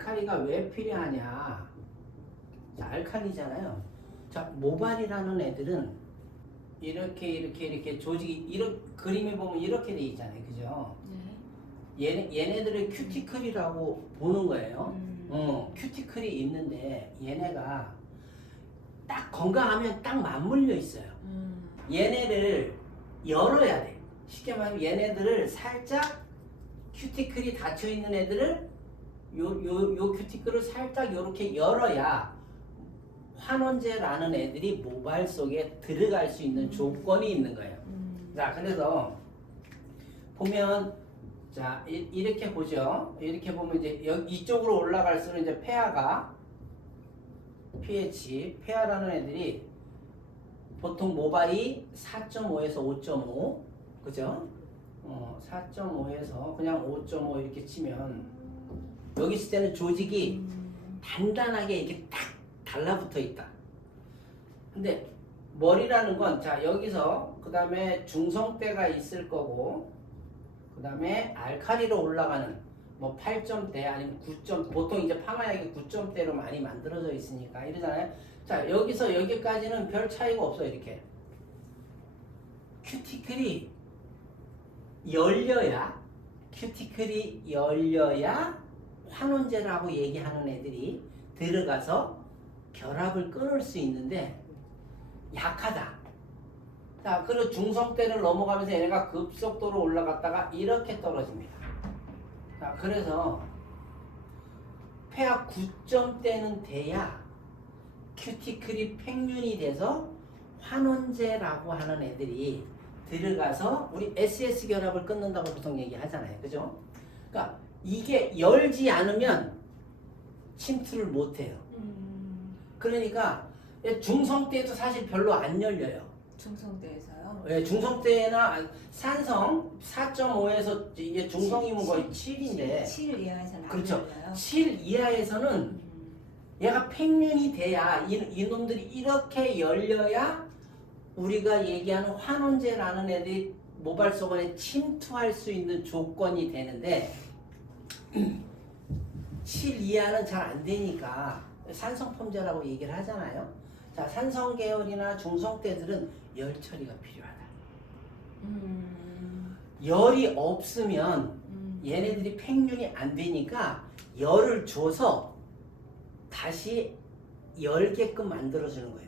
알칼리가 왜 필요하냐? 자, 알칼리잖아요. 자, 모발이라는 애들은 이렇게 조직이 이렇게 그림에 보면 이렇게 돼 있잖아요, 그죠? 얘네들을 큐티클이라고 보는 거예요. 큐티클이 있는데 얘네가 딱 건강하면 딱 맞물려 있어요. 얘네를 열어야 돼. 쉽게 말하면 얘네들을 살짝 큐티클이 닫혀 있는 애들을 요 큐티클을 살짝 이렇게 열어야 환원제라는 애들이 모발 속에 들어갈 수 있는 조건이 있는 거예요. 자, 그래서 보면 자 이렇게 보죠. 이렇게 보면 이제 이쪽으로 올라갈수록 이제 폐하가 폐하라는 애들이 보통 모발이 4.5에서 5.5 그죠? 4.5에서 그냥 5.5 이렇게 치면 여기 있을 때는 조직이 단단하게 이렇게 딱 달라붙어 있다. 근데 머리라는 건 자 여기서 그 다음에 중성대가 있을 거고 그 다음에 알칼리로 올라가는 뭐 8점대 아니면 9점 보통 이제 파마약이 9점대로 많이 만들어져 있으니까 이러잖아요. 자 여기서 여기까지는 별 차이가 없어요. 이렇게 큐티클이 열려야 환원제라고 얘기하는 애들이 들어가서 결합을 끊을 수 있는데 약하다. 자, 그리고 중성대를 넘어가면서 얘네가 급속도로 올라갔다가 이렇게 떨어집니다. 자, 그래서 폐하 9점대는 돼야 큐티클이 팽윤이 돼서 환원제라고 하는 애들이 들어가서 우리 SS 결합을 끊는다고 보통 얘기하잖아요. 그죠? 그러니까 이게 열지 않으면 침투를 못 해요. 그러니까 중성대도 사실 별로 안 열려요. 중성대에서요? 예, 중성대나 산성 4.5에서 이게 중성이면 거의 7인데 7 이하에서는 안 그렇죠. 열려요? 7 이하에서는 얘가 팽윤이 돼야 이놈들이 이렇게 열려야 우리가 얘기하는 환원제라는 애들이 모발 속 안에 침투할 수 있는 조건이 되는데 7 이하는 잘 안 되니까 산성펌제라고 얘기를 하잖아요. 자, 산성 계열이나 중성대들은 열 처리가 필요하다. 열이 없으면 얘네들이 팽윤이 안 되니까 열을 줘서 다시 열게끔 만들어주는 거예요.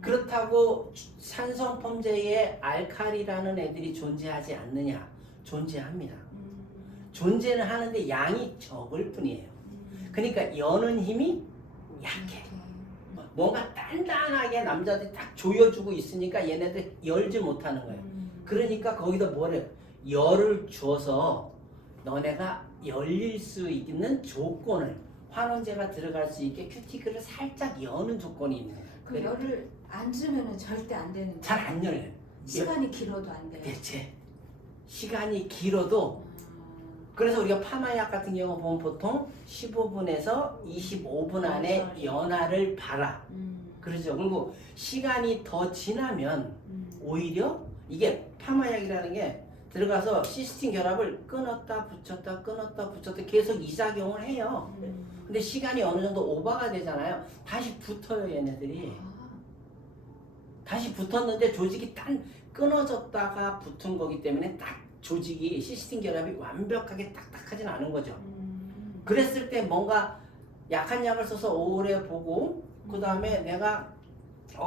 그렇다고 산성펌제에 알칼리라는 애들이 존재하지 않느냐? 존재합니다. 존재는 하는데 양이 적을 뿐이에요. 그러니까 여는 힘이 약해. 뭔가 단단하게 남자들이 딱 조여주고 있으니까 얘네들 열지 못하는 거예요. 그러니까 거기다 뭐래요? 열을 줘서 너네가 열릴 수 있는 조건을 환원제가 들어갈 수 있게 큐티클을 살짝 여는 조건이 있는 거예요. 그 열을 안 주면은 절대 안 되는 거예요? 잘 안 열려요. 시간이 길어도 안 돼요? 대체 시간이 길어도 그래서 우리가 파마약 같은 경우 보면 보통 15분에서 25분 안에 연화를 봐라. 그러죠. 그리고 시간이 더 지나면 오히려 이게 파마약이라는 게 들어가서 시스틴 결합을 끊었다 붙였다 계속 이작용을 해요. 근데 시간이 어느 정도 오버가 되잖아요. 다시 붙어요 얘네들이. 다시 붙었는데 조직이 딴 끊어졌다가 붙은 거기 때문에 딱 조직이 시스틴 결합이 완벽하게 딱딱하진 않은 거죠. 그랬을 때 뭔가 약한 약을 써서 오래 보고 그 다음에 내가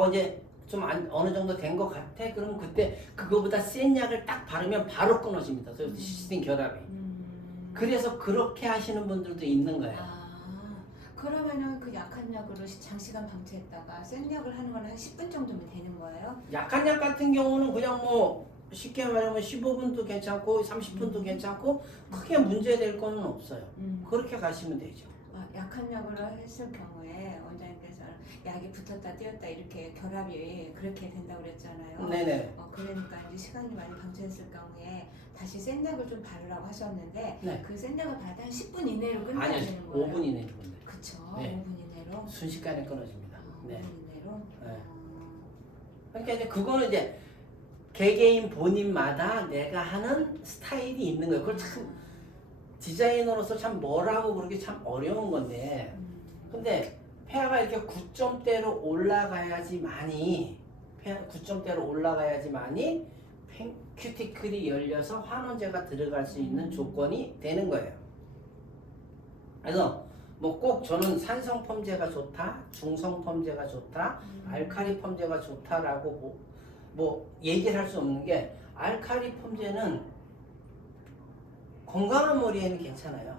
이제 좀 어느 정도 된 것 같아. 그러면 그때 그거보다 센 약을 딱 바르면 바로 끊어집니다. 시스틴 결합이. 그래서 그렇게 하시는 분들도 있는 거예요. 그러면은 그 약한 약으로 장시간 방치했다가 센 약을 하는 건 한 10분 정도면 되는 거예요? 약한 약 같은 경우는 그냥 뭐 쉽게 말하면 15분도 괜찮고 30분도 괜찮고 크게 문제될 거는 없어요. 그렇게 가시면 되죠. 약한 약으로 했을 경우에 원장님께서 약이 붙었다 띄었다 이렇게 결합이 그렇게 된다고 그랬잖아요. 네네. 그러니까 이제 시간이 많이 방치했을 경우에 다시 센 약을 좀 바르라고 하셨는데 네. 그 센 약을 바르다 한 10분 이내로 끝나야 아니요, 되는 거예요? 5분 이내로 끝내요. 그쵸. 네. 5분 이내로? 순식간에 끊어집니다. 5분 네. 이내로? 네. 그러니까 이제 그거는 이제 개개인 본인마다 내가 하는 스타일이 있는 거예요. 그걸 참 디자이너로서 참 뭐라고 그러기 참 어려운 건데 근데 폐하가 이렇게 9점대로 올라가야지만이 9점대로 올라가야지만이 큐티클이 열려서 환원제가 들어갈 수 있는 조건이 되는 거예요. 그래서 뭐 꼭 저는 산성 펌제가 좋다, 중성 펌제가 좋다, 알칼리 펌제가 좋다라고 뭐 얘기를 할 수 없는 게 알칼리 펌제는 건강한 머리에는 괜찮아요.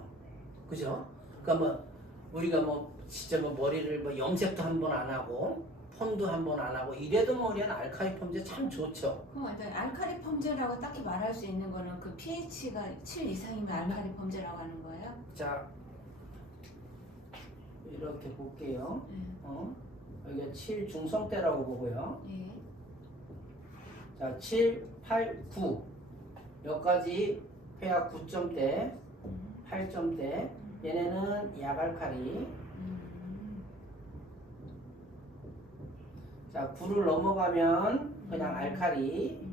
그죠? 그러니까 뭐 우리가 뭐 진짜 뭐 머리를 뭐 염색도 한 번 안 하고 펌도 한 번 안 하고 이래도 머리에는 알칼리 펌제 참 좋죠. 그럼 완전 알칼리 펌제라고 딱히 말할 수 있는 거는 그 pH가 7 이상이면 알칼리 펌제라고 하는 거예요? 자 이렇게 볼게요. 여기가 7 중성대라고 보고요. 예. 자 7, 8, 9 여기까지 폐하 9점대, 8점대 얘네는 약알칼리. 자 9를 넘어가면 그냥 알칼리.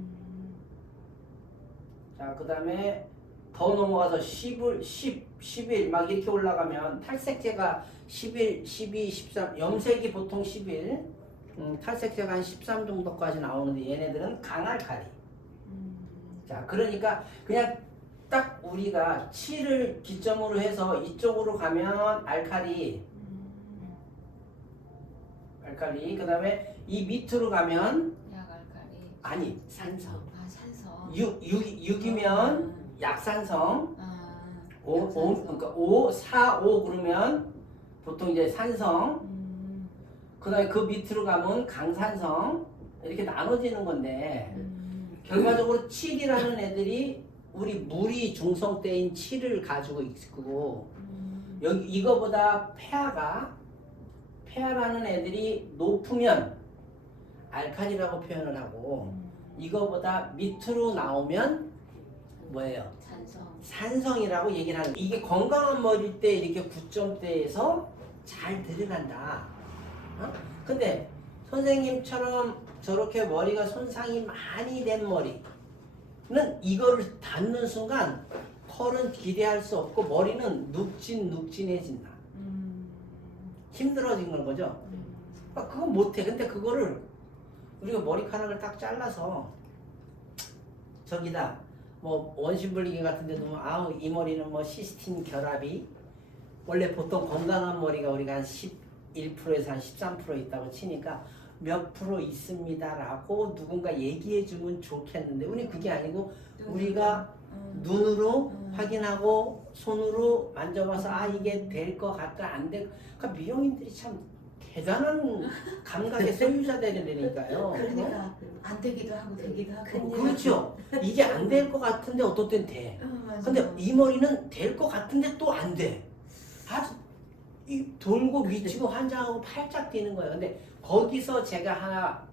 자 그 다음에 더 넘어가서 10을 10, 11 막 이렇게 올라가면 탈색제가 11, 12, 13 염색이 보통 11 탈색제가 한 13 정도까지 나오는데 얘네들은 강알칼리. 자 그러니까 그냥 딱 우리가 7을 기점으로 해서 이쪽으로 가면 알칼리 그 다음에 이 밑으로 가면 약알칼리. 아니 산성 아 산성. 6이면 약산성 아. 5, 그러니까 5, 4, 5 그러면 보통 이제 산성 그 다음에 그 밑으로 가면 강산성 이렇게 나눠지는 건데 결과적으로 7이라는 애들이 우리 물이 중성대인 7을 가지고 있고 여기 이거보다 폐하라는 애들이 높으면 알칼리라고 표현을 하고 이거보다 밑으로 나오면 뭐예요? 산성이라고 얘기를 하는 거예요. 이게 건강한 머리일 때 이렇게 9점대에서 잘 들어간다. 근데 선생님처럼 저렇게 머리가 손상이 많이 된 머리는 이거를 닿는 순간 털은 기대할 수 없고 머리는 눅진해진다. 힘들어진 거죠. 그거 못해. 근데 그거를 우리가 머리카락을 딱 잘라서 저기다 뭐 원심불리기 같은 데 놓으면 아우 이 머리는 뭐 시스틴 결합이 원래 보통 건강한 머리가 우리가 한 11%에서 한 13% 있다고 치니까 몇 프로 있습니다라고 누군가 얘기해 주면 좋겠는데 우리 그게 아니고 우리가 눈으로 확인하고 손으로 만져봐서 아 이게 될 것 같다 안 될. 그러니까 미용인들이 참 대단한 감각의 소유자들이니까요. 그러니까 안 되기도 하고 되기도 하고. 그렇죠. 이게 안 될 것 같은데 어떨 땐 돼. 맞아. 근데 이 머리는 될 것 같은데 또 안 돼. 아주 이 돌고 미치고 환장하고 팔짝 뛰는 거예요. 근데 거기서 제가 하나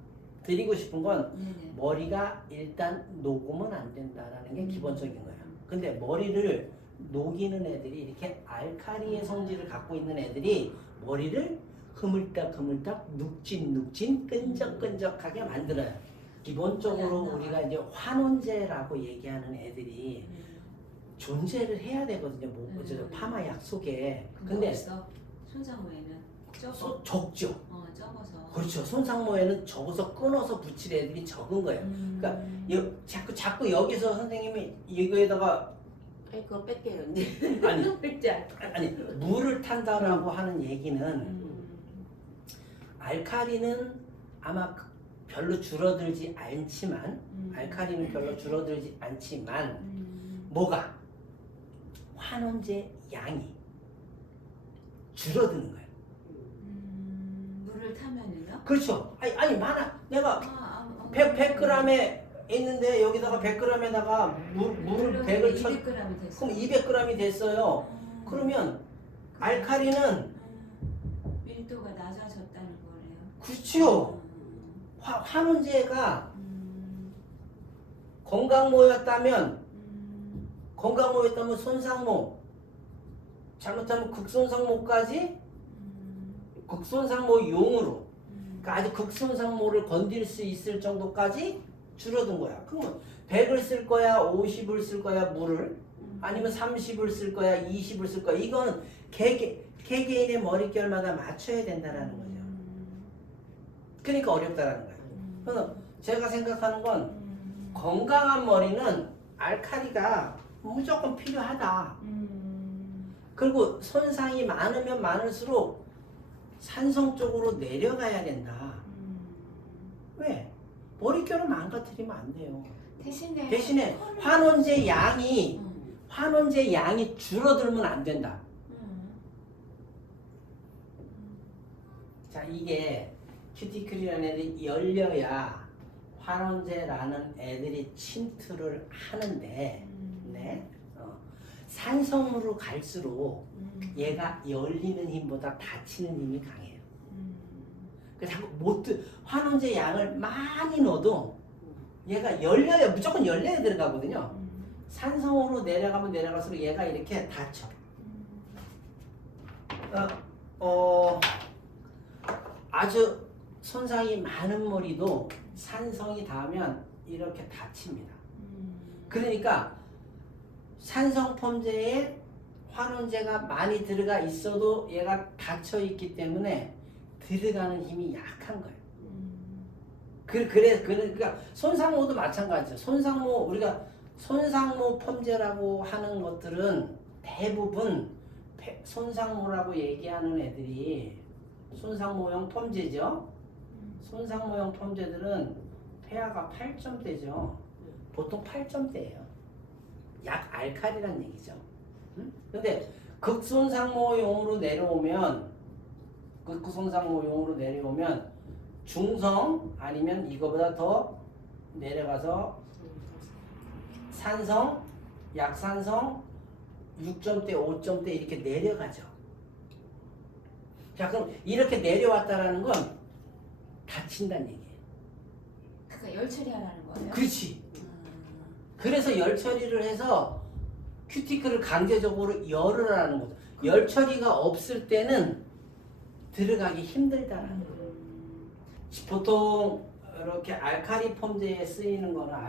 드리고 싶은 건 네네. 머리가 일단 녹으면 안 된다라는 게 기본적인 거예요. 근데 머리를 녹이는 애들이 이렇게 알칼리의 성질을 갖고 있는 애들이 머리를 흐물딱 눅진 끈적끈적하게 만들어요. 기본적으로 우리가 이제 환원제라고 얘기하는 애들이 존재를 해야 되거든요. 뭐 파마약 속에. 근데 손상후에는 적죠. 적어서. 그렇죠. 손상모에는 적어서 끊어서 붙일 애들이 적은 거예요. 그러니까 자꾸 여기서 선생님이 이거에다가 아니 그거 뺄게요 이제. 아니 뺄자. 아니 물을 탄다라고 하는 얘기는 알칼리는 아마 별로 줄어들지 않지만 알칼리는 별로 줄어들지 않지만 뭐가 환원제 양이 줄어드는 거예요. 물을 타면은요? 그렇죠. 아니 많아. 내가 아, 100g에 있는데 여기다가 100g에다가 물을 100을 쳐 200g 됐어. 그럼 200g이 됐어요. 그러면 알칼리는 밀도가 낮아졌다는 거래요. 그렇죠. 환원제가 건강모였다면 손상모 잘못하면 극손상모까지 극손상모용으로 그러니까 아주 극손상모를 건들 수 있을 정도까지 줄어든 거야. 그러면 100을 쓸 거야 50을 쓸 거야 물을 아니면 30을 쓸 거야, 20을 쓸 거야. 이거는 개개인의 머릿결마다 맞춰야 된다라는 거죠. 그러니까 어렵다라는 거예요. 그래서 제가 생각하는 건 건강한 머리는 알칼리가 무조건 필요하다. 그리고 손상이 많으면 많을수록 산성 쪽으로 내려가야 된다. 왜? 머릿결을 망가뜨리면 안 돼요. 대신에 환원제 양이 줄어들면 안 된다. 자, 이게 큐티클이라는 애들이 열려야 환원제라는 애들이 침투를 하는데, 네? 산성으로 갈수록 얘가 열리는 힘보다 닫히는 힘이 강해요. 그래서 자꾸 환원제 양을 많이 넣어도 얘가 열려야, 무조건 열려야 들어가거든요. 산성으로 내려가면 내려갈수록 얘가 이렇게 닫혀. 아주 손상이 많은 머리도 산성이 닿으면 이렇게 닫힙니다. 그러니까 산성 펌제에 환원제가 많이 들어가 있어도 얘가 닫혀 있기 때문에 들어가는 힘이 약한 거예요. 그러니까 손상모도 마찬가지죠. 우리가 손상모 펌제라고 하는 것들은 대부분 손상모라고 얘기하는 애들이 손상모형 펌제죠. 손상모형 펌제들은 폐하가 8점대죠. 보통 8점대예요. 약 알칼리란 얘기죠. 근데 극손상모용으로 내려오면 중성 아니면 이거보다 더 내려가서 산성, 약산성 6점대, 5점대 이렇게 내려가죠. 자, 그럼 이렇게 내려왔다라는 건 다친다는 얘기예요. 그러니까 열 처리하라는 거예요? 그렇지. 그래서 열 처리를 해서 큐티클을 강제적으로 열을 하는 거죠. 열 처리가 없을 때는 들어가기 힘들다라는 거예요. 보통 이렇게 알칼리 펌제에 쓰이는 거는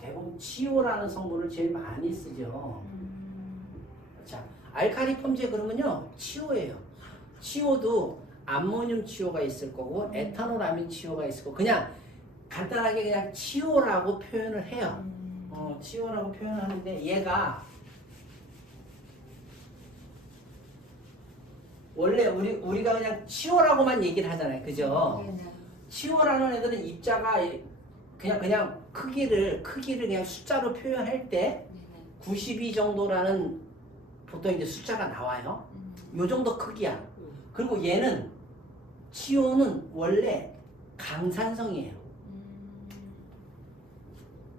대부분 치오라는 성분을 제일 많이 쓰죠. 자, 알칼리 펌제 그러면요 치오예요. 치오도 암모늄 치오가 있을 거고 에탄올 아민 치오가 있을 거고 그냥 간단하게 그냥 치오라고 표현을 해요. 치오라고 표현하는데 얘가 원래 우리가 그냥 치오라고만 얘기를 하잖아요. 그죠? 치오라는 애들은 입자가 그냥 크기를 그냥 숫자로 표현할 때 92 정도라는 보통 이제 숫자가 나와요. 요 정도 크기야. 그리고 얘는 치오는 원래 강산성이에요.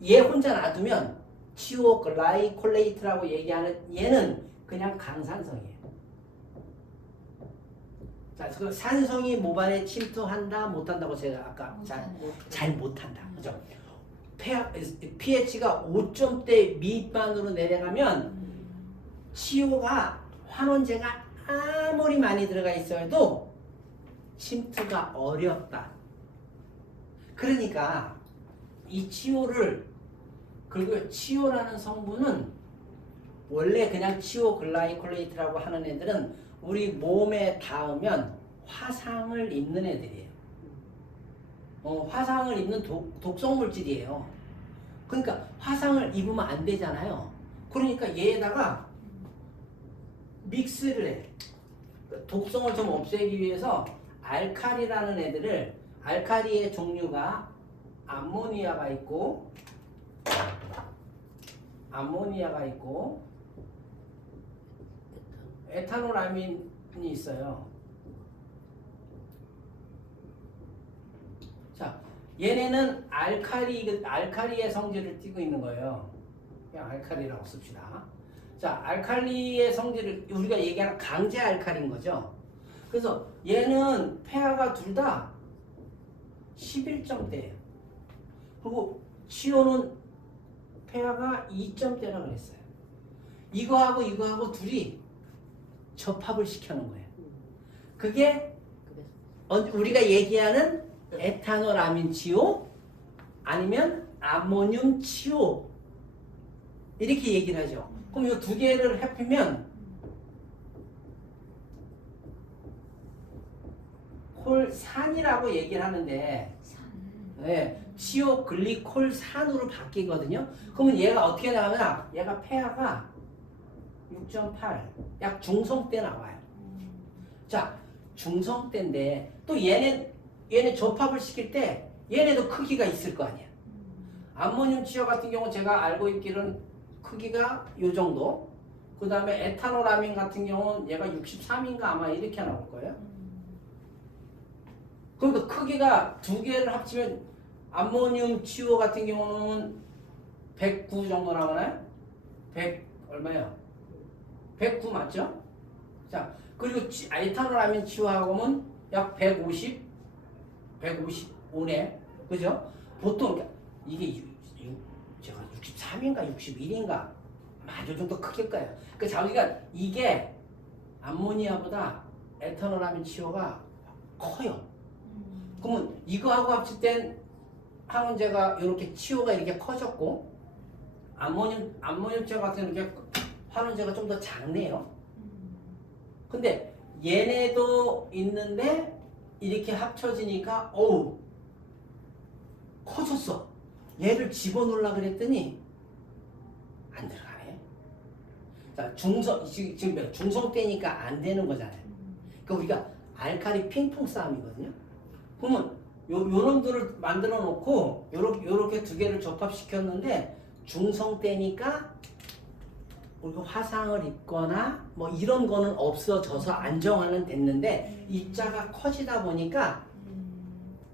얘 혼자 놔두면 치오 글라이콜레이트라고 얘기하는 얘는 그냥 강산성이에요. 자, 그 산성이 모발에 침투한다 못한다고 제가 아까 잘 못한다. 그죠? pH가 5점대 미만으로 내려가면 치오가 환원제가 아무리 많이 들어가 있어도 침투가 어렵다. 그러니까 이 그리고 치오라는 성분은 원래 그냥 치오 글라이콜레이트라고 하는 애들은 우리 몸에 닿으면 화상을 입는 애들이에요. 화상을 입는 독성 물질이에요. 그러니까 화상을 입으면 안 되잖아요. 그러니까 얘에다가 믹스를 해. 독성을 좀 없애기 위해서 알칼리라는 애들을 알칼리의 종류가 암모니아가 있고 에탄올 아민이 있어요. 자, 얘네는 알칼리의 성질을 띠고 있는 거예요. 그냥 알칼리라고 씁시다. 자, 알칼리의 성질을 우리가 얘기하는 강제 알칼리인 거죠. 그래서 얘는 폐하가 둘 다 11점대예요. 그리고 치오는 폐하가 2점대라고 그랬어요. 이거하고 둘이 접합을 시켜놓은 거예요. 그게 우리가 얘기하는 에탄올 아민 치오 아니면 암모늄 치오 이렇게 얘기를 하죠. 그럼 이 두 개를 합치면 콜산이라고 얘기를 하는데 네, 치오글리콜산으로 바뀌거든요. 그러면 얘가 어떻게 나오냐? 얘가 폐하가 6.8, 약 중성대 나와요. 자, 중성대인데 또 얘네 접합을 시킬 때 얘네도 크기가 있을 거 아니야. 암모늄 치오 같은 경우 제가 알고 있기로는 크기가 요 정도. 그 다음에 에탄올아민 같은 경우는 얘가 63인가 아마 이렇게 나올 거예요. 그러니까 크기가 두 개를 합치면 암모늄 치오 같은 경우는 109 정도 나오나요? 100 얼마요? 109 맞죠? 자, 그리고 에탄올아민 치오하고는 약 150, 155네. 그죠? 보통 이게 제가 63인가 61인가 아주 정도 크길 거예요. 그 자기가 이게 암모니아보다 에탄올아민 치오가 커요. 그러면 이거하고 합칠 땐 항원제가 이렇게 치오가 이렇게 커졌고 암모늄 치오 같은 이렇게 환원제가 좀 더 작네요. 근데 얘네도 있는데 이렇게 합쳐지니까 어우 커졌어. 얘를 집어넣으려고 그랬더니 안 들어가네. 자, 지금 중성대니까 안 되는 거잖아요. 그러니까 우리가 알칼리 핑퐁 싸움이거든요. 그러면 요놈들을 만들어 놓고 요렇게 두 개를 접합시켰는데 중성대니까 우리가 화상을 입거나 뭐 이런 거는 없어져서 안정화는 됐는데 입자가 커지다 보니까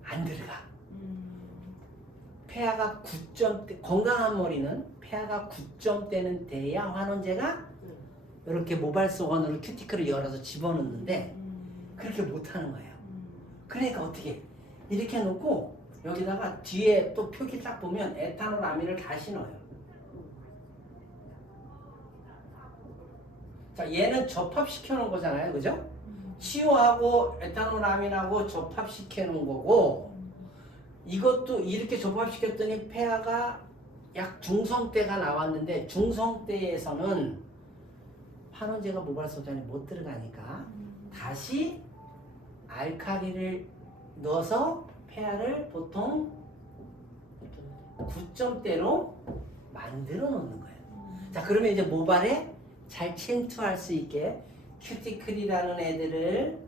안 들어가. 폐하가 9점대, 건강한 머리는 폐하가 9점대는 돼야 환원제가 이렇게 모발속원으로 큐티클을 열어서 집어넣는데 그렇게 못하는 거예요. 그러니까 어떻게 이렇게 해놓고 여기다가 뒤에 또 표기 딱 보면 에탄올아민을 다시 넣어요. 자, 얘는 접합시켜 놓은 거잖아요. 그죠? 치오하고 에탄올아민하고 접합시켜 놓은 거고 이것도 이렇게 접합시켰더니 폐하가 약 중성대가 나왔는데 중성대에서는 환원제가 모발소전에 못 들어가니까 다시 알칼리를 넣어서 폐하를 보통 9점대로 만들어 놓는 거예요. 자, 그러면 이제 모발에 잘 침투할 수 있게 큐티클이라는 애들을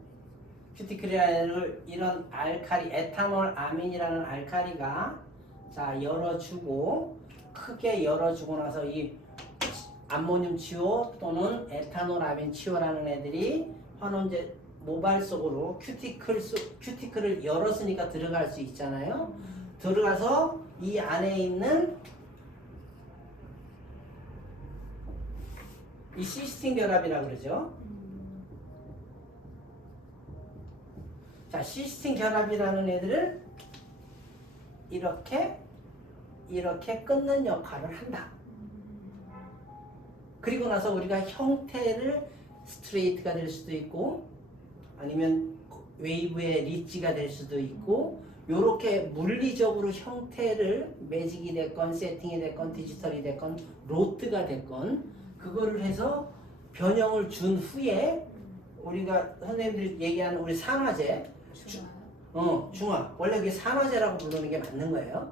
이런 알칼리 에탄올아민이라는 알칼리가 자 열어주고 크게 열어주고 나서 이 암모늄 치오 또는 에탄올아민 치오라는 애들이 환원제 모발 속으로 큐티클을 열었으니까 들어갈 수 있잖아요. 들어가서 이 안에 있는 이 시스틴 결합이라 그러죠. 자, 시스틴 결합이라는 애들을 이렇게 끊는 역할을 한다. 그리고 나서 우리가 형태를 스트레이트가 될 수도 있고 아니면 웨이브의 리치가 될 수도 있고 요렇게 물리적으로 형태를 매직이 됐건 세팅이 됐건 디지털이 됐건 로트가 됐건 그거를 해서 변형을 준 후에 우리가 선생님들이 얘기하는 우리 산화제 중화 원래 그게 산화제라고 부르는 게 맞는 거예요.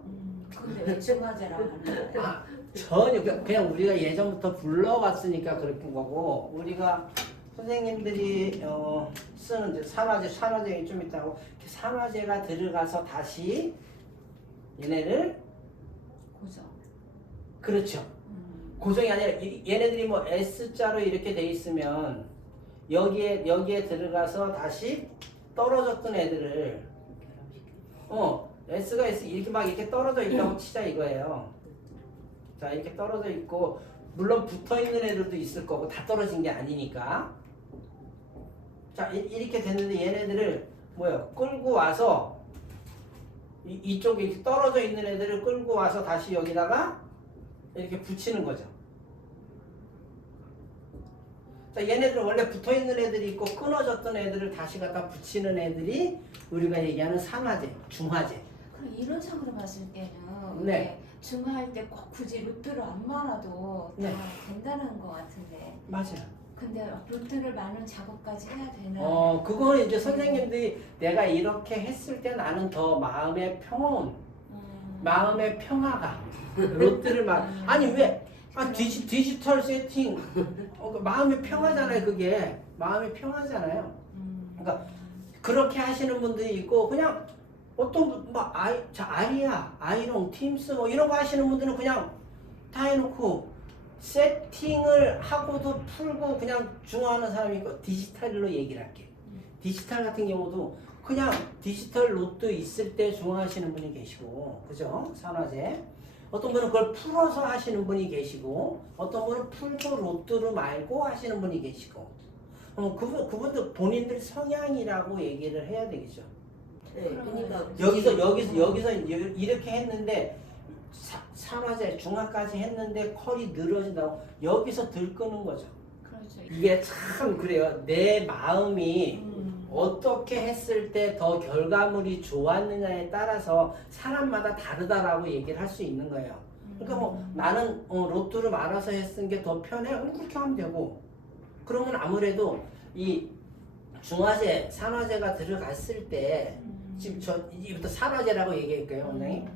근데 왜 중화제라고 하는 거예요? 아, 전혀 그냥 우리가 예전부터 불러왔으니까 그렇게 거고 우리가 선생님들이 쓰는 이제 산화제 좀 있다고 산화제가 들어가서 다시 얘네를 고정. 그렇죠. 고정이 아니라 얘네들이 뭐 S자로 이렇게 돼 있으면 여기에 들어가서 다시 떨어졌던 애들을 S가 이렇게 떨어져 있다고 치자 이거예요. 자, 이렇게 떨어져 있고 물론 붙어 있는 애들도 있을 거고 다 떨어진 게 아니니까. 자, 이렇게 됐는데 얘네들을 끌고 와서 이쪽에 이렇게 떨어져 있는 애들을 끌고 와서 다시 여기다가 이렇게 붙이는 거죠. 자, 얘네들은 원래 붙어 있는 애들이 있고 끊어졌던 애들을 다시 갖다 붙이는 애들이 우리가 얘기하는 산화제, 중화제. 그럼 이론상으로 봤을 때는 네. 이게 중화할 때 꼭 굳이 루트를 안 말아도 네. 다 된다는 것 같은데. 맞아요. 근데 루트를 마는 작업까지 해야 되나? 그거는 이제 선생님들이 내가 이렇게 했을 때 나는 더 마음의 평온, 마음의 평화가 롯들을 아니 왜? 디지털 세팅 마음의 평화잖아요. 그게 마음의 평화잖아요. 그러니까 그렇게 하시는 분들이 있고 그냥 어떤 아리아, 아이롱, 팀스 뭐 이런 거 하시는 분들은 그냥 다 해놓고 세팅을 하고도 풀고 그냥 중화하는 사람이 있고 디지털로 얘기를 할게. 디지털 같은 경우도 그냥 디지털 롯도 있을 때 중화하시는 분이 계시고, 그죠? 산화제. 어떤 분은 그걸 풀어서 하시는 분이 계시고, 어떤 분은 풀고 롯도를 말고 하시는 분이 계시고, 그분들 본인들 성향이라고 얘기를 해야 되겠죠. 네, 그러니까 여기서 이렇게 했는데 산화제 중화까지 했는데 컬이 늘어진다고 여기서 들끄는 거죠. 그렇죠. 이게 참 그래요. 내 마음이 어떻게 했을 때 더 결과물이 좋았느냐에 따라서 사람마다 다르다라고 얘기를 할 수 있는 거예요. 그러니까 뭐 나는 로또를 말아서 했은 게 더 편해. 그렇게 하면 되고. 그러면 아무래도 이 중화제, 산화제가 들어갔을 때 지금 저 이제부터 산화제라고 얘기할게요, 원장님.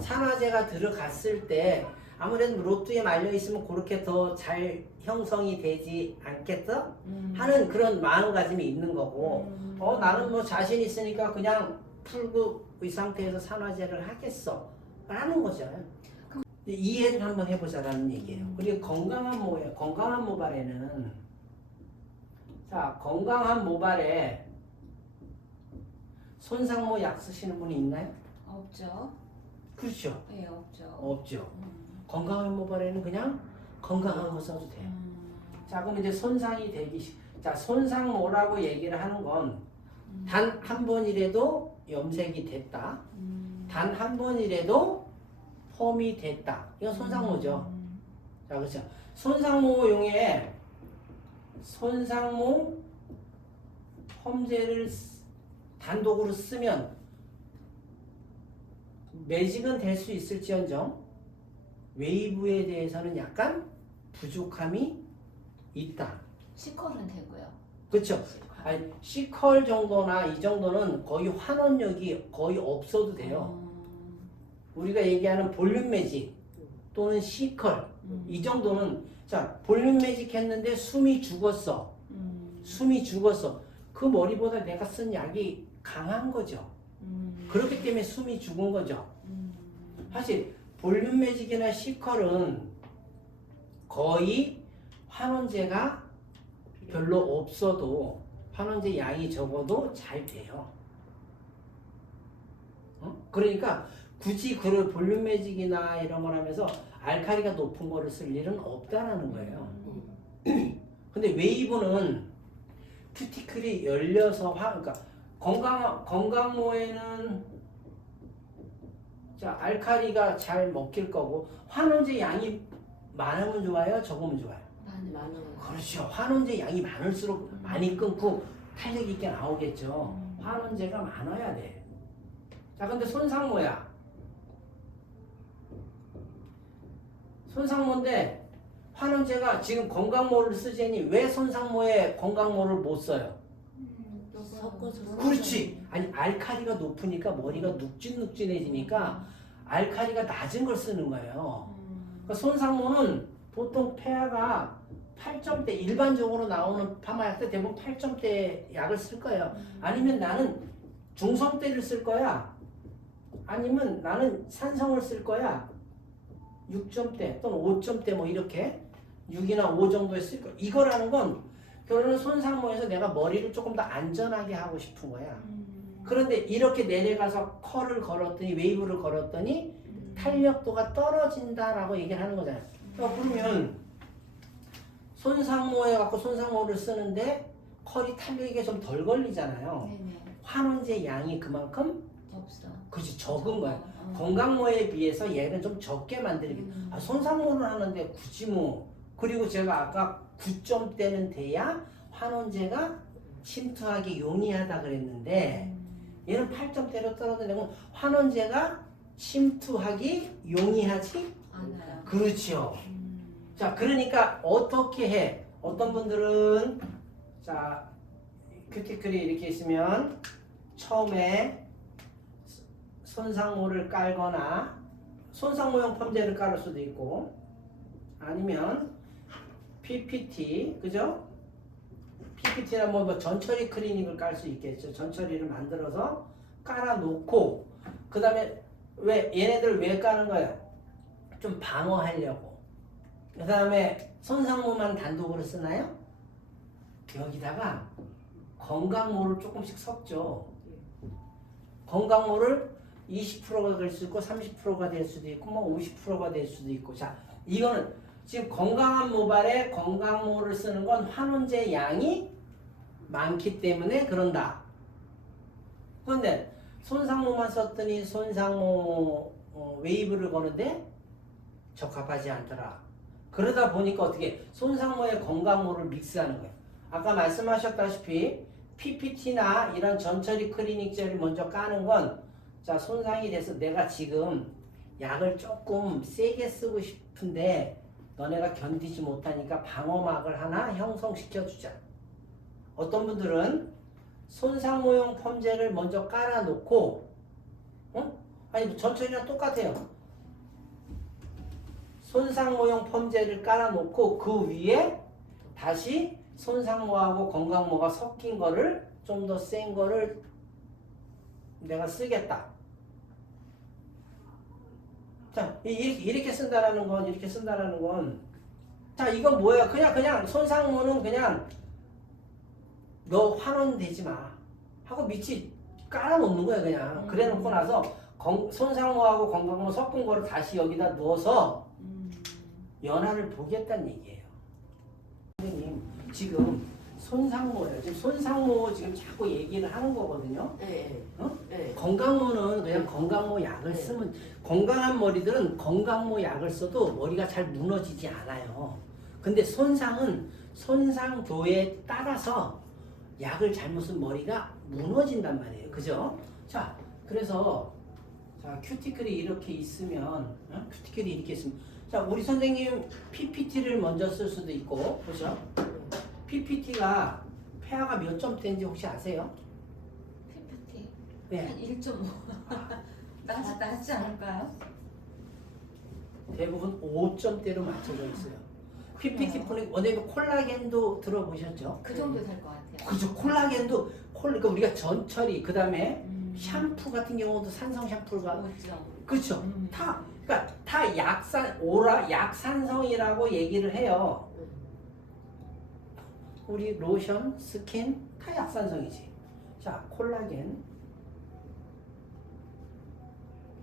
산화제가 들어갔을 때 아무래도 로또에 말려 있으면 그렇게 더 잘 형성이 되지 않겠어? 하는 그런 마음가짐이 있는 거고, 나는 뭐 자신 있으니까 그냥 풀고 이 상태에서 산화제를 하겠어 라는 거죠. 이해를 한번 해보자라는 얘기예요. 그리고 건강한 모발, 건강한 모발에는 자, 건강한 모발에 손상모 약 쓰시는 분이 있나요? 없죠. 그렇죠. 예, 없죠. 없죠. 건강한 모발에는 그냥 건강한 거 써도 돼요. 자, 그럼 이제 손상이 자, 손상모라고 얘기를 하는 건 단 한 번이라도 염색이 됐다. 단 한 번이라도 펌이 됐다. 이건 손상모죠. 자, 그렇죠. 손상모용에 손상모 펌제를 단독으로 쓰면 매직은 될 수 있을지언정 웨이브에 대해서는 약간 부족함이 있다. C컬은 되고요. 그렇죠. 아니, C컬 정도나 이 정도는 거의 환원력이 거의 없어도 돼요. 우리가 얘기하는 볼륨 매직 또는 C컬 이 정도는 자 볼륨 매직 했는데 숨이 죽었어. 숨이 죽었어. 그 머리보다 내가 쓴 약이 강한 거죠. 그렇기 때문에 숨이 죽은 거죠. 사실 볼륨 매직이나 C컬은 거의 환원제가 별로 없어도 환원제 양이 적어도 잘 돼요. 그러니까 굳이 그런 볼륨 매직이나 이런 걸 하면서 알칼리가 높은 거를 쓸 일은 없다라는 거예요. 근데 웨이브는 큐티클이 열려서 그러니까 건강모에는 자 알칼리가 잘 먹힐 거고 환원제 양이 많으면 좋아요, 적으면 좋아요. 많은 그렇죠. 환원제 양이 많을수록 많이 끊고 탄력 있게 나오겠죠. 환원제가 많아야 돼. 자, 근데 손상모야. 손상모인데 환원제가 지금 건강모를 쓰자니 왜 손상모에 건강모를 못 써요? 섞어서 그렇지. 아니 알칼리가 높으니까 머리가 눅진눅진해지니까 알칼리가 낮은 걸 쓰는 거예요. 그러니까 손상모는 보통 폐하가 8점대 일반적으로 나오는 파마약 때 대부분 8점대 약을 쓸 거예요. 아니면 나는 중성대를 쓸 거야. 아니면 나는 산성을 쓸 거야. 6점대 또는 5점대 뭐 이렇게 6이나 5 정도에 쓸 거야. 이거라는 건 결론은 손상모에서 내가 머리를 조금 더 안전하게 하고 싶은 거야. 그런데 이렇게 내려가서 컬을 걸었더니 웨이브를 걸었더니 탄력도가 떨어진다라고 얘기를 하는 거잖아요. 그러면 손상모에 갖고 손상모를 쓰는데 컬이 탄력이 좀 덜 걸리잖아요. 네네. 환원제 양이 그만큼 없어. 그렇지 적은 거야. 건강모에 비해서 얘는 좀 적게 만들기. 손상모를 하는데 굳이 뭐 그리고 제가 아까 9점대는 돼야 환원제가 침투하기 용이하다 그랬는데 얘는 8점대로 떨어지면 환원제가 침투하기 용이하지? 않아요. 그렇죠. 자, 그러니까 어떻게 해? 어떤 분들은 자, 큐티클이 이렇게 있으면 처음에 손상모를 깔거나 손상모형 펌제를 깔을 수도 있고 아니면 PPT, 그죠? PPT나 뭐 전처리 클리닉을 깔 수 있겠죠. 전처리를 만들어서 깔아놓고 그 다음에 왜 얘네들 왜 까는 거예요? 좀 방어하려고. 그 다음에 손상모만 단독으로 쓰나요? 여기다가 건강모를 조금씩 섞죠. 건강모를 20%가 될 수 있고 30%가 될 수도 있고 뭐 50%가 될 수도 있고. 자, 이거는 지금 건강한 모발에 건강모를 쓰는 건 환원제 양이 많기 때문에 그런다. 그런데 손상모만 썼더니 손상모 웨이브를 거는데 적합하지 않더라. 그러다 보니까 어떻게 손상모에 건강모를 믹스하는 거예요. 아까 말씀하셨다시피 PPT나 이런 전처리 클리닉 젤을 먼저 까는 건 자, 손상이 돼서 내가 지금 약을 조금 세게 쓰고 싶은데 너네가 견디지 못하니까 방어막을 하나 형성시켜 주자. 어떤 분들은 손상모형 펌제를 먼저 깔아놓고 아니 전처리랑 똑같아요. 손상모형 펌제를 깔아놓고 그 위에 다시 손상모하고 건강모가 섞인 거를 좀 더 센 거를 내가 쓰겠다. 자, 이렇게 쓴다라는 건 이렇게 쓴다라는 건 자, 이건 뭐야? 그냥 손상모는 그냥 너 환원되지 마 하고 밑이 깔아놓는 거야 그냥. 그래놓고 나서 손상모하고 건강모 섞은 거를 다시 여기다 넣어서 연화를 보겠다는 얘기예요. 선생님 지금 손상모예요. 지금 손상모 지금 자꾸 얘기를 하는 거거든요. 네. 어? 네. 건강모는 그냥 건강모 약을 네. 쓰면 건강한 머리들은 건강모 약을 써도 머리가 잘 무너지지 않아요. 근데 손상은 손상도에 따라서 약을 잘못 쓴 머리가 무너진단 말이에요. 그죠? 자, 그래서 자, 큐티클이 이렇게 있으면 큐티클이 이렇게 있으면 자, 우리 선생님 PPT를 먼저 쓸 수도 있고 보죠. PPT가 폐하가 몇 점대인지 혹시 아세요? PPT 네. 한 1.5 낫지 않을까요? 대부분 5점대로 맞춰져 있어요. PPT 폰이 원래는 콜라겐도 들어보셨죠? 그 정도 될 것 같아요. 그죠. 콜라겐도 그러니까 우리가 전처리 그 다음에 샴푸 같은 경우도 산성 샴푸가 오죠. 그렇죠. 그러니까 다 약산성이라고 얘기를 해요. 우리 로션, 스킨 다 약산성이지. 자, 콜라겐.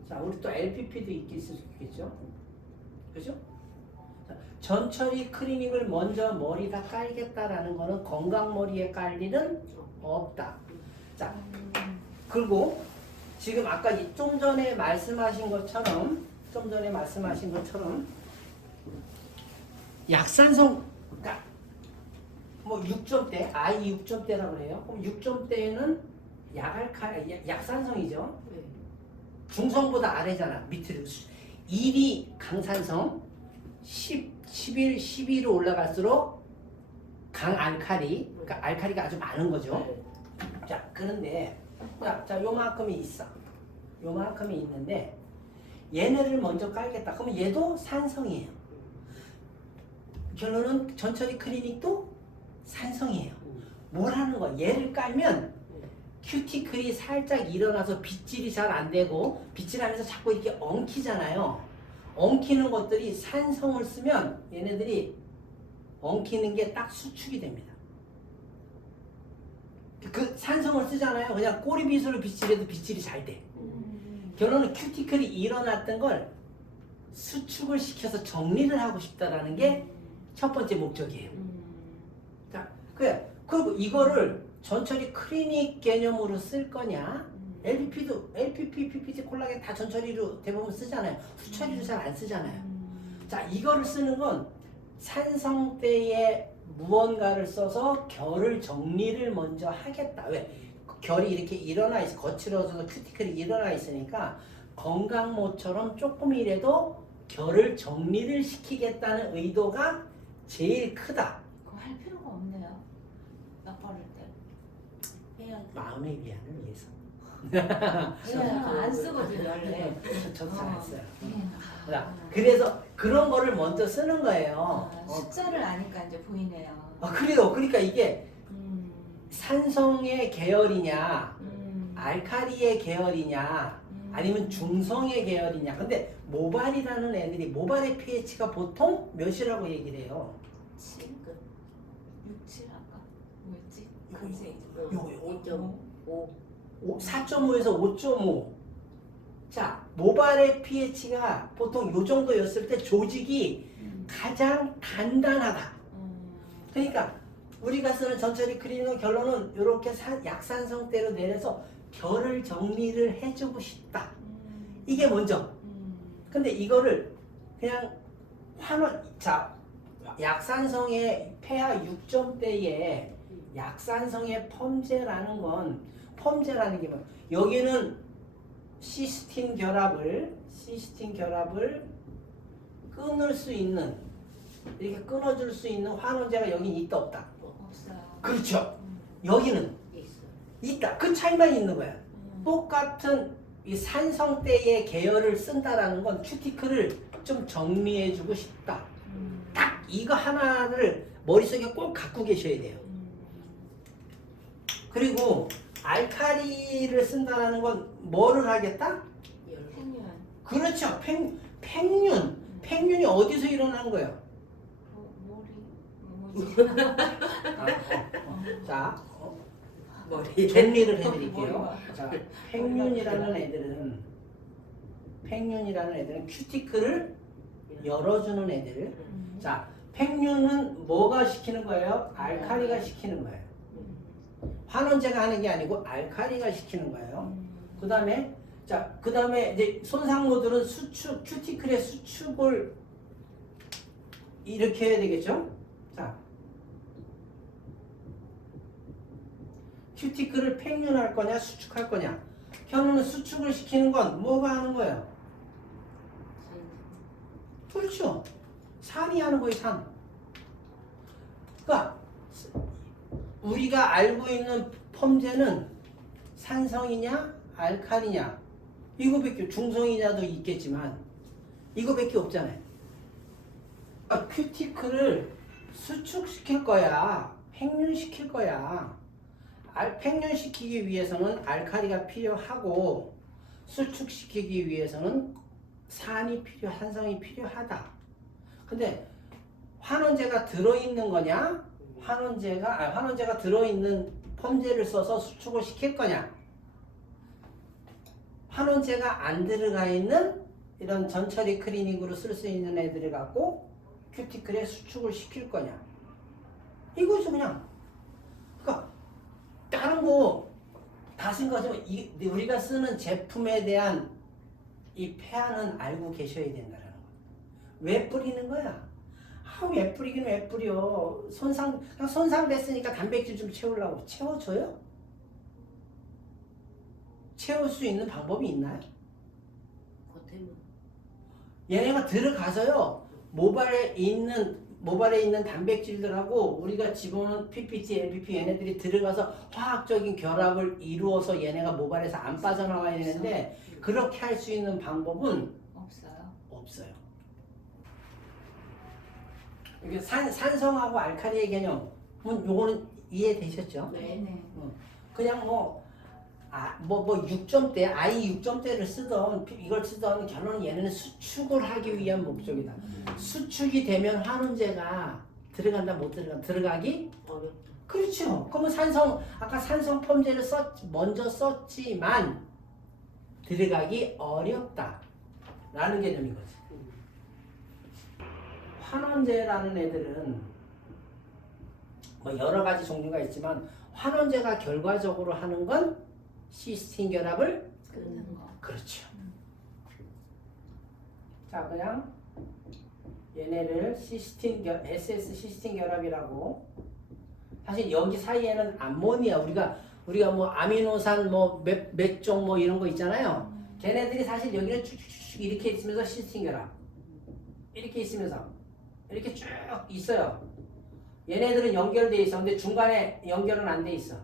자, 우리 또 LPP도 있을 수 있겠죠. 그죠? 자, 전처리 클리닉을 먼저 머리다 깔겠다라는 거는 건강 머리에 깔 일은 없다. 자, 그리고 지금 아까 좀 전에 말씀하신 것처럼 약산성 그러니까 뭐 6점대, I 6점대라고 해요. 그럼 6점대는 약산성이죠. 중성보다 아래잖아. 밑으로 1이 강산성, 10, 11, 12로 올라갈수록 강알칼리, 그러니까 알칼리가 아주 많은 거죠. 자, 그런데 자, 요만큼이 있어. 요만큼이 있는데 얘네를 먼저 깔겠다. 그러면 얘도 산성이에요. 결론은 전처리 클리닉도 산성이에요. 뭘 하는 거야? 얘를 깔면 큐티클이 살짝 일어나서 빗질이 잘 안 되고 빗질하면서 자꾸 이렇게 엉키잖아요. 엉키는 것들이 산성을 쓰면 얘네들이 엉키는 게 딱 수축이 됩니다. 그 산성을 쓰잖아요. 그냥 꼬리빗으로 빗질해도 빗질이 잘 돼. 결론은 큐티클이 일어났던 걸 수축을 시켜서 정리를 하고 싶다라는 게 첫 번째 목적이에요. 자, 그리고 이거를 전처리 클리닉 개념으로 쓸 거냐? LPP, PPT, 콜라겐 다 전처리로 대부분 쓰잖아요. 후처리로 잘 안 쓰잖아요. 자, 이거를 쓰는 건 산성대에 무언가를 써서 결을 정리를 먼저 하겠다. 왜? 결이 이렇게 일어나 있어 거칠어져서 큐티클이 일어나 있으니까 건강모처럼 조금이라도 결을 정리를 시키겠다는 의도가 제일 크다. 그거 할 필요가 없네요. 나 바를 때. 해야 마음의 위안을 위해서. 저는 안 쓰거든요 원래. 저도 잘 안 써요. 아, 자, 그래서 그런 거를 먼저 쓰는 거예요. 숫자를 아니까 이제 보이네요. 그래요. 그러니까 이게 음, 산성의 계열이냐, 음, 알카리의 계열이냐, 아니면 중성의 계열이냐. 근데 모발이라는 애들이 모발의 pH가 보통 몇이라고 얘기를 해요? 7, 6, 7 아까 뭐였지? 요거, 금세 요거 5.5 4.5에서 5.5. 자, 모발의 pH가 보통 요 정도였을 때 조직이 가장 단단하다. 그러니까 우리가 쓰는 전처리 크리너 결론은 이렇게 약산성대로 내려서 결을 정리를 해주고 싶다. 이게 먼저. 근데 이거를 그냥 자, 약산성의 폐하 6점대에 약산성의 펌제라는 건 펌제라는 게 뭐야? 여기는 시스틴 결합을 끊을 수 있는 이렇게 끊어줄 수 있는 환원제가 여긴 있다 없다? 없어요. 그렇죠. 여기는 있어. 있다. 그 차이만 있는 거야. 똑같은 이 산성대의 계열을 쓴다라는 건 큐티클을 좀 정리해주고 싶다. 딱 이거 하나를 머릿속에 꼭 갖고 계셔야 돼요. 그리고 알카리를 쓴다라는 건 뭐를 하겠다? 생년. 그렇죠. 팽윤. 팽윤이 어디서 일어나는 거예요? 뭐지? 자, 머리 정리를 해드릴게요. 머리가. 자, 팽윤이라는 애들은 큐티클을 열어주는 애들. 자, 팽윤은 뭐가 시키는 거예요? 알카리가 시키는 거예요. 환원제가 하는 게 아니고 알카리가 시키는 거예요. 그 다음에 이제 손상모들은 큐티클의 수축을 이렇게 해야 되겠죠? 자, 큐티클을 팽윤할 거냐, 수축할 거냐. 현우는 수축을 시키는 건 뭐가 하는 거예요? 그렇죠. 산이 하는 거예요, 산. 그러니까 우리가 알고 있는 펌제는 산성이냐, 알칼리냐, 이거밖에 중성이냐도 있겠지만 이거밖에 없잖아요. 큐티클을 수축시킬 거야, 팽윤시킬 거야. 팽윤시키기 위해서는 알칼리가 필요하고 수축시키기 위해서는 산성이 필요하다. 근데 환원제가 들어있는 거냐? 환원제가 들어있는 펌제를 써서 수축을 시킬 거냐? 환원제가 안 들어가 있는 이런 전처리 클리닉으로 쓸 수 있는 애들을 갖고 큐티클에 수축을 시킬 거냐? 이거죠, 그냥. 그러니까 다른 거 다 쓴 거지만 우리가 쓰는 제품에 대한 이 폐하는 알고 계셔야 된다는 거. 왜 뿌리는 거야? 왜 뿌리긴 왜 뿌려? 손상됐으니까 단백질 좀 채우려고 채워줘요? 채울 수 있는 방법이 있나요? 겉에는 얘네가 들어가서요 모발에 있는 단백질들하고 우리가 집어넣은 PPT, LPP 얘네들이 들어가서 화학적인 결합을 이루어서 얘네가 모발에서 안 빠져나와야 되는데 그렇게 할 수 있는 방법은 없어요. 이게 산성하고 알칼리의 개념은 요거는 이해되셨죠? 네네. 그냥 6점대, I 6점대를 쓰던 이걸 쓰던 결론은 얘네는 수축을 하기 위한 목적이다. 수축이 되면 환원제가 들어간다 못 들어간다 들어가기 어렵다. 그렇죠. 그러면 아까 산성 펌제를 먼저 썼지만 들어가기 어렵다 라는 개념인 거지. 환원제라는 애들은 여러 가지 종류가 있지만 환원제가 결과적으로 하는 건 시스틴 결합을 끊는 거. 그렇죠. 자, 그냥 얘네를 SS 시스틴 결합이라고. 사실 여기 사이에는 암모니아 우리가 우리가 뭐 아미노산 뭐 몇 종 뭐 이런 거 있잖아요. 걔네들이 사실 여기는 쭉쭉쭉 이렇게 있으면서 시스틴 결합 이렇게 있으면서 이렇게 쭉 있어요. 얘네들은 연결돼 있어. 근데 중간에 연결은 안 돼 있어.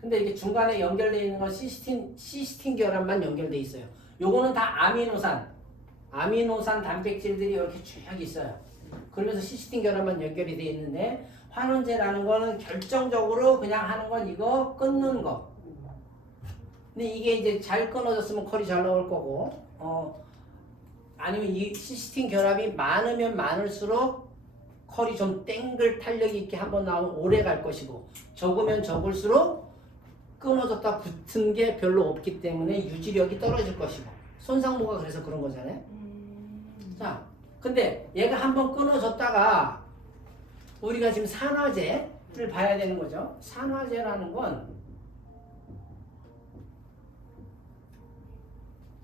근데 이게 중간에 연결돼 있는 건 시스틴 결합만 연결돼 있어요. 요거는 다 아미노산 단백질들이 이렇게 쭉 있어요. 그러면서 시스틴 결합만 연결이 돼 있는데 환원제라는 거는 결정적으로 그냥 하는 건 이거 끊는 거. 근데 이게 이제 잘 끊어졌으면 컬이 잘 나올 거고, 아니면 이 시스틴 결합이 많으면 많을수록 컬이 좀 땡글 탄력 있게 한번 나오면 오래 갈 것이고, 적으면 적을수록 끊어졌다 붙은 게 별로 없기 때문에 유지력이 떨어질 것이고, 손상모가 그래서 그런 거잖아요. 자, 근데 얘가 한번 끊어졌다가 우리가 지금 산화제를 봐야 되는 거죠. 산화제라는 건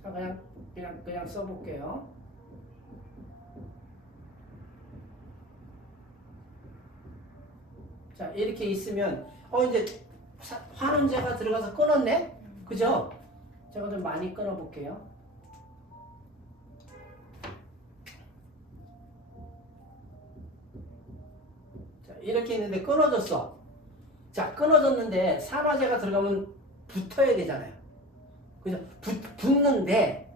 자, 그냥 써볼게요. 자, 이렇게 있으면 이제 환원제가 들어가서 끊었네? 그죠? 제가 좀 많이 끊어볼게요. 자, 이렇게 있는데 끊어졌어. 자, 끊어졌는데 산화제가 들어가면 붙어야 되잖아요. 그죠? 붙는데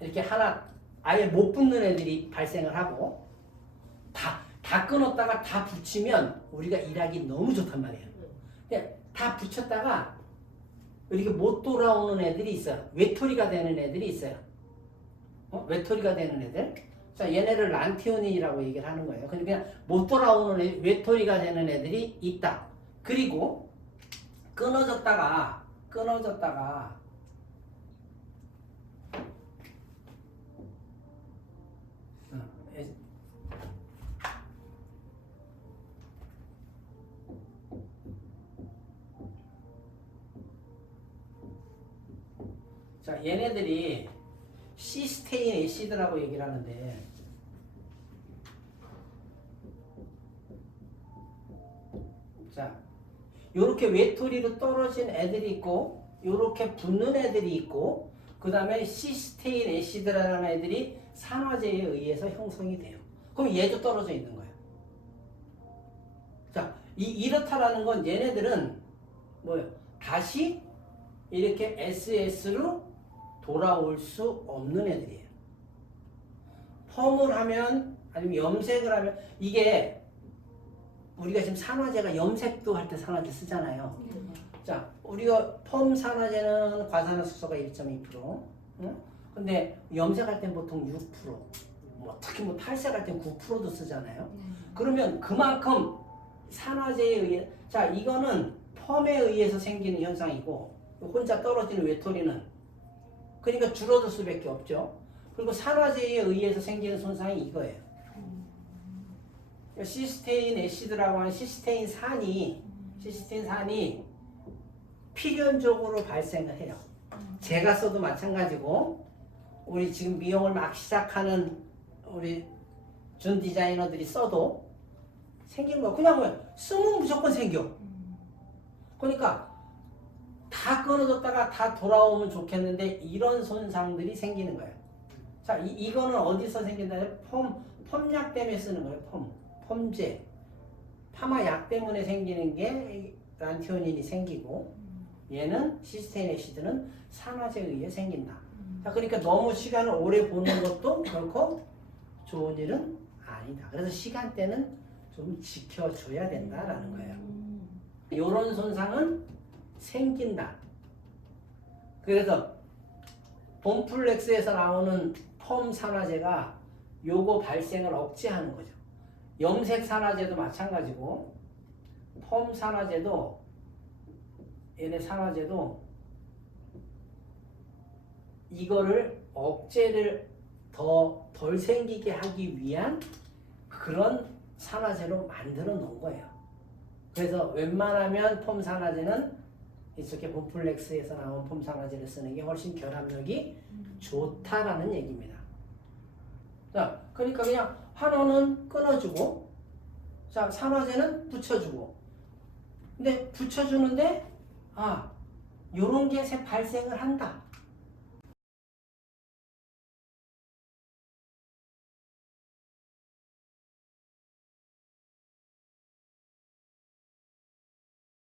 이렇게 하나 아예 못 붙는 애들이 발생을 하고 다 끊었다가 다 붙이면 우리가 일하기 너무 좋단 말이에요. 근데 다 붙였다가 이렇게 못 돌아오는 애들이 있어요. 외톨이가 되는 애들이 있어요. 외톨이가 되는 애들. 자, 얘네를 란티오닌이라고 얘기를 하는 거예요. 그냥 못 돌아오는 외톨이가 되는 애들이 있다. 그리고 끊어졌다가 자, 얘네들이 시스테인 애시드라고 얘기를 하는데 자, 요렇게 외톨이로 떨어진 애들이 있고 요렇게 붙는 애들이 있고 그 다음에 시스테인 애시드라는 애들이 산화제에 의해서 형성이 돼요. 그럼 얘도 떨어져 있는 거예요. 자, 이렇다라는 건 얘네들은 뭐예요? 다시 이렇게 SS로 돌아올 수 없는 애들이에요. 펌을 하면 아니면 염색을 하면 이게 우리가 지금 산화제가 염색도 할 때 산화제 쓰잖아요. 자, 우리가 펌 산화제는 과산화수소가 1.2%. 응? 근데 염색할 땐 보통 6%. 뭐 특히 뭐 탈색할 땐 9%도 쓰잖아요. 그러면 그만큼 산화제에 의해 자, 이거는 펌에 의해서 생기는 현상이고 혼자 떨어지는 외톨이는 그러니까 줄어들 수밖에 없죠. 그리고 산화제에 의해서 생기는 손상이 이거예요. 시스테인 애시드라고 하는 시스테인 산이 필연적으로 발생을 해요. 제가 써도 마찬가지고 우리 지금 미용을 막 시작하는 우리 준 디자이너들이 써도 생기는 거 그냥 뭐 쓰면 무조건 생겨. 그러니까 다 끊어졌다가 다 돌아오면 좋겠는데 이런 손상들이 생기는 거예요. 자, 이거는 어디서 생긴다면 펌약 때문에 쓰는 거예요. 펌제, 파마약 때문에 생기는 게 란티오닌이 생기고 얘는 시스테인 애시드는 산화제에 의해 생긴다. 자, 그러니까 너무 시간을 오래 보는 것도 결코 좋은 일은 아니다. 그래서 시간대는 좀 지켜줘야 된다라는 거예요. 이런 손상은 생긴다. 그래서 봄플렉스에서 나오는 펌 산화제가 요거 발생을 억제하는 거죠. 염색 산화제도 마찬가지고 펌 산화제도 얘네 산화제도 이거를 억제를 덜 생기게 하기 위한 그런 산화제로 만들어 놓은 거예요. 그래서 웬만하면 펌 산화제는 이렇게 봄플렉스에서 나온 펌 산화제를 쓰는 게 훨씬 결합력이 좋다라는 얘기입니다. 자, 그러니까 그냥 환원은 끊어주고, 자, 산화제는 붙여주고. 근데 붙여주는데, 요런 게 발생을 한다.